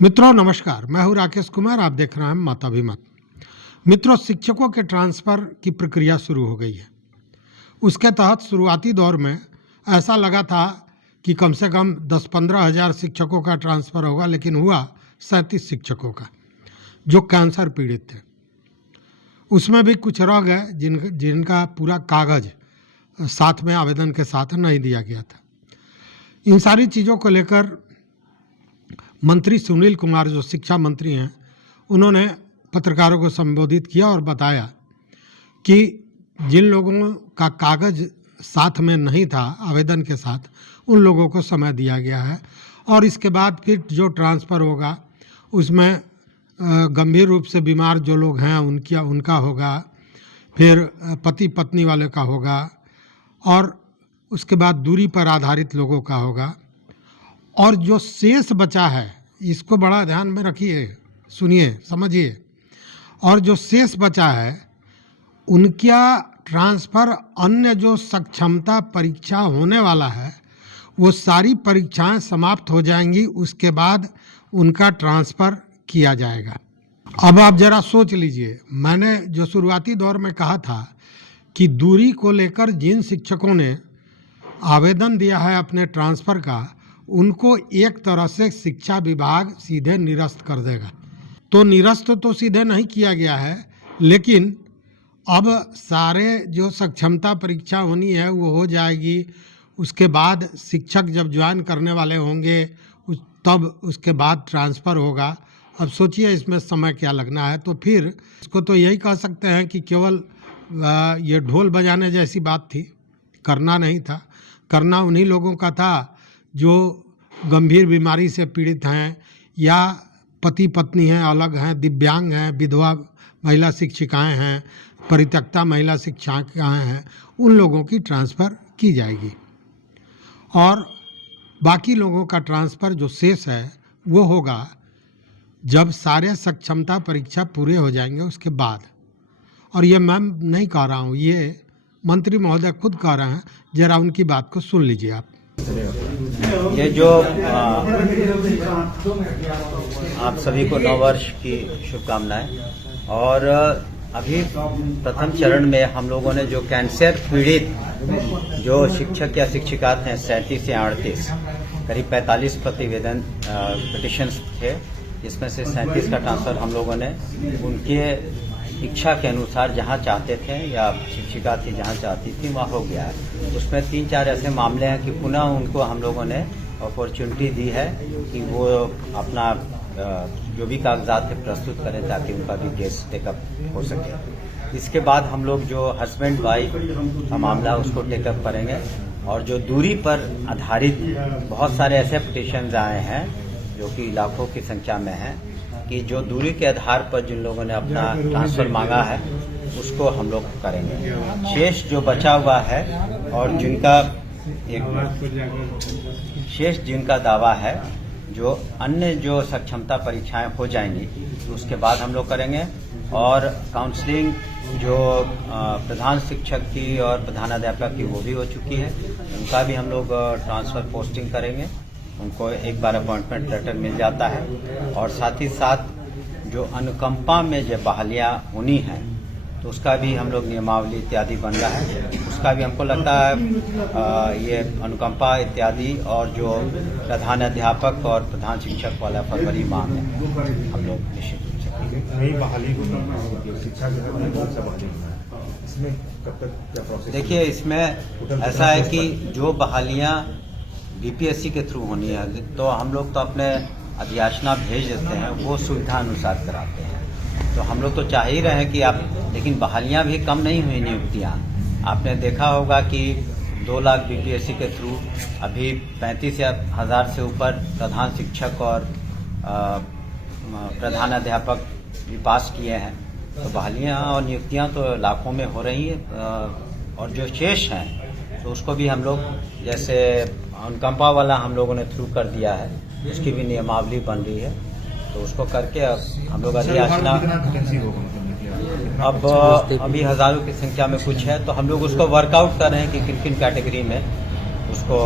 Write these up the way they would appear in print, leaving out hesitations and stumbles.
मित्रों नमस्कार, मैं हूं राकेश कुमार। आप देख रहे हैं मताभिमत। मित्रों, शिक्षकों के ट्रांसफ़र की प्रक्रिया शुरू हो गई है। उसके तहत शुरुआती दौर में ऐसा लगा था कि कम से कम 10-15 हज़ार शिक्षकों का ट्रांसफ़र होगा, लेकिन हुआ 37 शिक्षकों का, जो कैंसर पीड़ित थे। उसमें भी कुछ रह गए जिनका पूरा कागज़ साथ में आवेदन के साथ नहीं दिया गया था। इन सारी चीज़ों को लेकर मंत्री सुनील कुमार, जो शिक्षा मंत्री हैं, उन्होंने पत्रकारों को संबोधित किया और बताया कि जिन लोगों का कागज़ साथ में नहीं था आवेदन के साथ, उन लोगों को समय दिया गया है और इसके बाद फिर जो ट्रांसफ़र होगा उसमें गंभीर रूप से बीमार जो लोग हैं उनका होगा, फिर पति पत्नी वाले का होगा और उसके बाद दूरी पर आधारित लोगों का होगा। और जो शेष बचा है, इसको बड़ा ध्यान में रखिए, सुनिए, समझिए। और जो शेष बचा है उनका ट्रांसफ़र अन्य जो सक्षमता परीक्षा होने वाला है, वो सारी परीक्षाएं समाप्त हो जाएंगी, उसके बाद उनका ट्रांसफ़र किया जाएगा। अब आप ज़रा सोच लीजिए, मैंने जो शुरुआती दौर में कहा था कि दूरी को लेकर जिन शिक्षकों ने आवेदन दिया है अपने ट्रांसफ़र का, उनको एक तरह से शिक्षा विभाग सीधे निरस्त कर देगा। तो निरस्त तो सीधे नहीं किया गया है, लेकिन अब सारे जो सक्षमता परीक्षा होनी है वो हो जाएगी। उसके बाद शिक्षक जब ज्वाइन करने वाले होंगे तब उसके बाद ट्रांसफ़र होगा। अब सोचिए इसमें समय क्या लगना है। तो फिर इसको तो यही कह सकते हैं कि केवल ये ढोल बजाने जैसी बात थी, करना नहीं था। करना उन्हीं लोगों का था जो गंभीर बीमारी से पीड़ित हैं या पति पत्नी हैं, अलग हैं, दिव्यांग हैं, विधवा महिला शिक्षिकाएं हैं, परित्यक्ता महिला शिक्षिकाएं हैं, उन लोगों की ट्रांसफ़र की जाएगी। और बाकी लोगों का ट्रांसफ़र जो शेष है वो होगा जब सारे सक्षमता परीक्षा पूरे हो जाएंगे उसके बाद। और ये मैं नहीं कह रहा हूँ, ये मंत्री महोदय खुद कह रहे हैं। जरा उनकी बात को सुन लीजिए आप। ये जो आप सभी को नववर्ष की शुभकामनाएं। और अभी प्रथम चरण में हम लोगों ने जो कैंसर पीड़ित जो शिक्षक या शिक्षिका थे 37 या 38, करीब 45 प्रतिवेदन पिटिशंस थे, जिसमें से 37 का ट्रांसफ़र हम लोगों ने उनके इच्छा के अनुसार जहां चाहते थे या शिक्षिका थी जहां चाहती थी वहां हो गया है। उसमें 3-4 ऐसे मामले हैं कि पुनः उनको हम लोगों ने अपॉर्चुनिटी दी है कि वो अपना जो भी कागजात थे प्रस्तुत करें ताकि उनका भी केस टेकअप हो सके। इसके बाद हम लोग जो हस्बैंड वाइफ का मामला उसको टेकअप करेंगे। और जो दूरी पर आधारित बहुत सारे ऐसे पिटिशन आए हैं जो कि लाखों की संख्या में हैं कि जो दूरी के आधार पर जिन लोगों ने अपना ट्रांसफ़र मांगा है उसको हम लोग करेंगे। शेष जो बचा हुआ है और जिनका दावा है, जो अन्य जो सक्षमता परीक्षाएं हो जाएंगी तो उसके बाद हम लोग करेंगे। और काउंसलिंग जो प्रधान शिक्षक की और प्रधानाध्यापक की वो भी हो चुकी है, उनका भी हम लोग ट्रांसफ़र पोस्टिंग करेंगे। उनको एक बार अपॉइंटमेंट लेटर मिल जाता है। और साथ ही साथ जो अनुकंपा में जो बहालियाँ होनी है तो उसका भी हम लोग नियमावली इत्यादि बन रहा है। उसका भी हमको लगता है ये अनुकंपा इत्यादि और जो प्रधानाध्यापक और प्रधान शिक्षक वाला फरवरी माह में हम लोग निश्चित रूप से नई बहाली शिक्षा इसमें कब तक क्या प्रोसेस? देखिए, इसमें ऐसा है कि जो बहालियाँ बीपीएससी के थ्रू होनी है तो हम लोग तो अपने अध्याचना भेज देते हैं, वो सुविधा अनुसार कराते हैं। तो हम लोग तो चाह ही रहे हैं कि आप, लेकिन बहालियां भी कम नहीं हुई नियुक्तियां। आपने देखा होगा कि 2 लाख बीपीएससी के थ्रू अभी 35,000 से ऊपर प्रधान शिक्षक और प्रधानाध्यापक भी पास किए हैं। तो बहालियां और नियुक्तियां तो लाखों में हो रही हैं। और जो शेष हैं तो उसको भी हम लोग, जैसे अनुकंपा वाला हम लोगों ने थ्रू कर दिया है, उसकी भी नियमावली बन रही है, तो उसको करके अब हम लोग अधियाचना अब अभी हजारों की संख्या में कुछ है। तो हम लोग उसको वर्कआउट कर रहे हैं कि किन किन कैटेगरी में उसको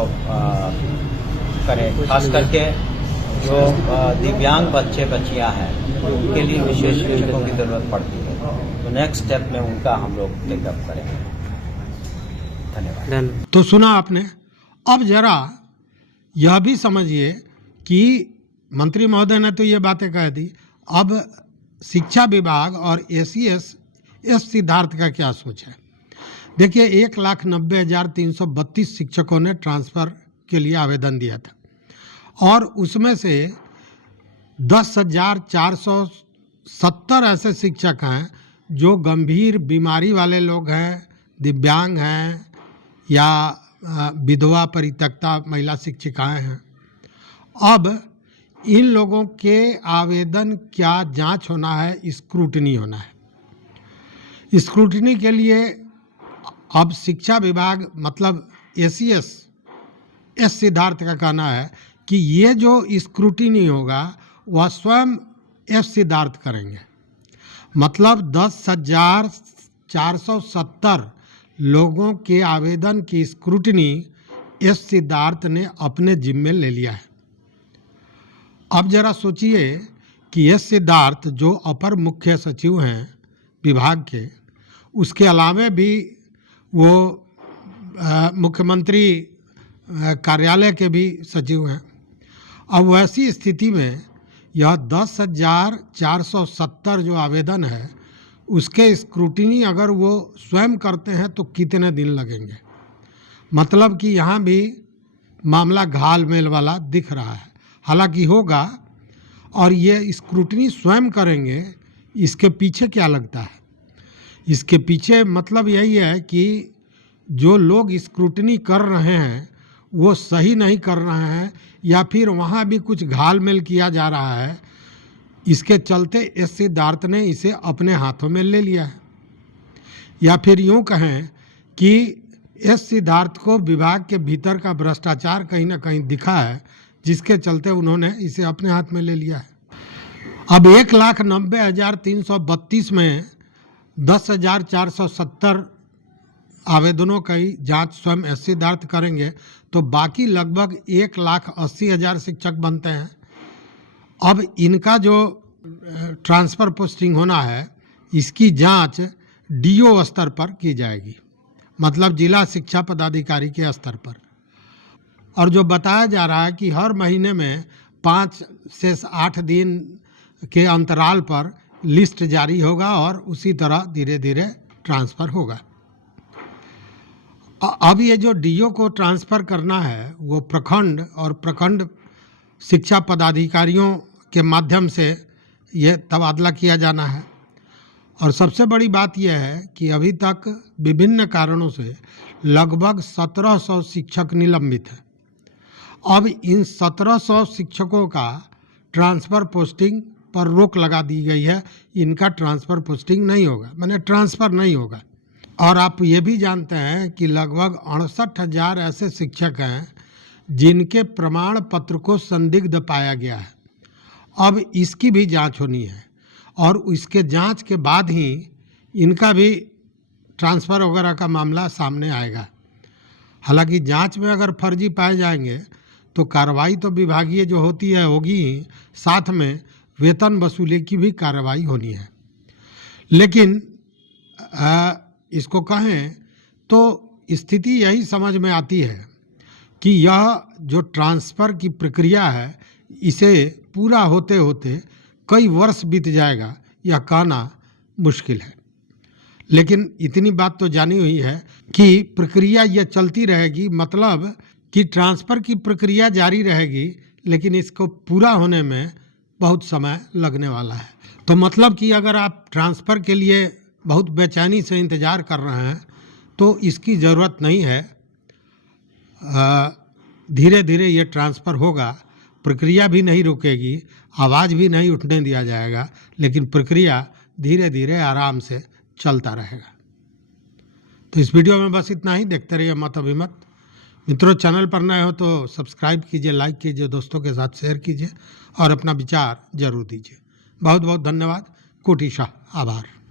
करें। खास करके जो दिव्यांग बच्चे बच्चियां हैं उनके लिए विशेष शिक्षकों की जरूरत पड़ती है, तो नेक्स्ट स्टेप में उनका हम लोग टेकअप करेंगे। धन्यवाद। तो सुना आपने। अब जरा यह भी समझिए कि मंत्री महोदय ने तो ये बातें कह दी, अब शिक्षा विभाग और एसीएस एस सिद्धार्थ का क्या सोच है। देखिए 1,90,332 शिक्षकों ने ट्रांसफ़र के लिए आवेदन दिया था और उसमें से 10,470 ऐसे शिक्षक हैं जो गंभीर बीमारी वाले लोग हैं, दिव्यांग हैं या विधवा परित्यक्ता महिला शिक्षिकाएं हैं। अब इन लोगों के आवेदन क्या जांच होना है, स्क्रूटनी होना है। स्क्रूटनी के लिए अब शिक्षा विभाग मतलब एसीएस एस सिद्धार्थ का कहना है कि ये जो स्क्रूटनी होगा वह स्वयं एस सिद्धार्थ करेंगे। मतलब 10,470 लोगों के आवेदन की स्क्रूटनी एस सिद्धार्थ ने अपने जिम्मे ले लिया है। अब जरा सोचिए कि एस सिद्धार्थ जो अपर मुख्य सचिव हैं विभाग के, उसके अलावा भी वो मुख्यमंत्री कार्यालय के भी सचिव हैं। अब वैसी स्थिति में यह 10,470 जो आवेदन है उसके स्क्रूटनी अगर वो स्वयं करते हैं तो कितने दिन लगेंगे। मतलब कि यहाँ भी मामला घाल-मेल वाला दिख रहा है। हालांकि होगा और ये स्क्रूटनी स्वयं करेंगे, इसके पीछे क्या लगता है। इसके पीछे मतलब यही है कि जो लोग स्क्रूटनी कर रहे हैं वो सही नहीं कर रहे हैं या फिर वहाँ भी कुछ घाल-मेल किया जा रहा है। इसके चलते एस सिद्धार्थ ने इसे अपने हाथों में ले लिया है। या फिर यूँ कहें कि एस सिद्धार्थ को विभाग के भीतर का भ्रष्टाचार कहीं ना कहीं दिखा है, जिसके चलते उन्होंने इसे अपने हाथ में ले लिया है। अब 1,90,332 में 10,470 आवेदनों की जांच स्वयं एस सिद्धार्थ करेंगे तो बाकी लगभग 1,80,000 शिक्षक बनते हैं। अब इनका जो ट्रांसफ़र पोस्टिंग होना है इसकी जांच डीओ स्तर पर की जाएगी, मतलब जिला शिक्षा पदाधिकारी के स्तर पर। और जो बताया जा रहा है कि हर महीने में 5 से 8 दिन के अंतराल पर लिस्ट जारी होगा और उसी तरह धीरे धीरे ट्रांसफ़र होगा। अब ये जो डीओ को ट्रांसफ़र करना है वो प्रखंड और प्रखंड शिक्षा पदाधिकारियों के माध्यम से ये तबादला किया जाना है। और सबसे बड़ी बात यह है कि अभी तक विभिन्न कारणों से लगभग 1,700 शिक्षक निलंबित हैं। अब इन 1,700 शिक्षकों का ट्रांसफ़र पोस्टिंग पर रोक लगा दी गई है। इनका ट्रांसफ़र पोस्टिंग नहीं होगा, माने ट्रांसफ़र नहीं होगा। और आप ये भी जानते हैं कि लगभग 68,000 ऐसे शिक्षक हैं जिनके प्रमाण पत्र को संदिग्ध पाया गया है। अब इसकी भी जांच होनी है और इसके जांच के बाद ही इनका भी ट्रांसफ़र वगैरह का मामला सामने आएगा। हालांकि जांच में अगर फर्जी पाए जाएंगे तो कार्रवाई तो विभागीय जो होती है होगी ही, साथ में वेतन वसूली की भी कार्रवाई होनी है। लेकिन इसको कहें तो स्थिति यही समझ में आती है कि यह जो ट्रांसफ़र की प्रक्रिया है इसे पूरा होते होते कई वर्ष बीत जाएगा, यह कहना मुश्किल है। लेकिन इतनी बात तो जानी हुई है कि प्रक्रिया यह चलती रहेगी, मतलब कि ट्रांसफ़र की प्रक्रिया जारी रहेगी, लेकिन इसको पूरा होने में बहुत समय लगने वाला है। तो मतलब कि अगर आप ट्रांसफ़र के लिए बहुत बेचैनी से इंतज़ार कर रहे हैं तो इसकी ज़रूरत नहीं है। धीरे धीरे ये ट्रांसफ़र होगा, प्रक्रिया भी नहीं रुकेगी, आवाज़ भी नहीं उठने दिया जाएगा, लेकिन प्रक्रिया धीरे धीरे आराम से चलता रहेगा। तो इस वीडियो में बस इतना ही। देखते रहिए मत अभिमत। मित्रों, चैनल पर नए हो तो सब्सक्राइब कीजिए, लाइक कीजिए, दोस्तों के साथ शेयर कीजिए और अपना विचार जरूर दीजिए। बहुत बहुत धन्यवाद। कोटि शाह आभार।